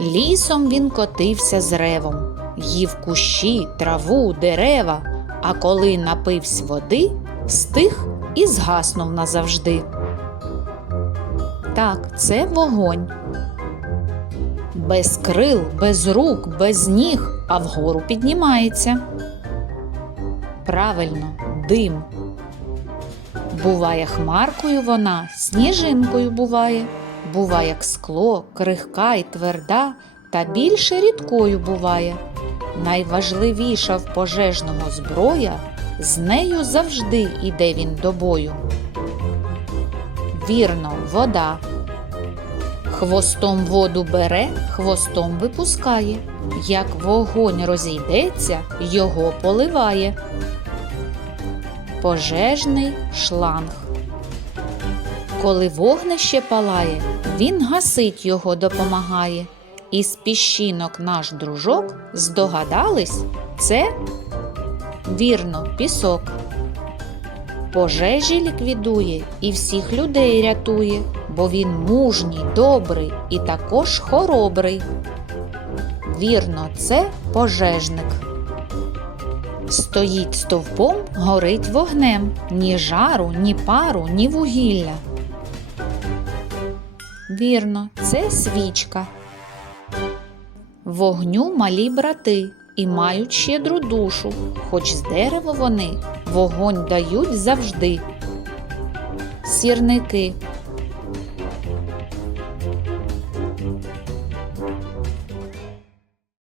Лісом він котився з ревом, їв кущі, траву, дерева, а коли напивсь води, стих і згаснув назавжди. Так, це вогонь. Без крил, без рук, без ніг, а вгору піднімається. Правильно, дим. Буває хмаркою вона, сніжинкою буває, буває як скло, крихка й тверда, та більше рідкою буває. Найважливіша в пожежного зброя, з нею завжди іде він до бою. Вірно, вода. Хвостом воду бере, хвостом випускає. Як вогонь розійдеться, його поливає. Пожежний шланг. Коли вогнище палає, він гасить його допомагає. Із піщинок наш дружок здогадались, це вірно, пісок. Пожежі ліквідує і всіх людей рятує, бо він мужній, добрий і також хоробрий. Вірно, це пожежник. Стоїть стовпом, горить вогнем, ні жару, ні пару, ні вугілля. Вірно, це свічка. Вогню малі брати і мають щедру душу, хоч з дерева вони вогонь дають завжди. Сірники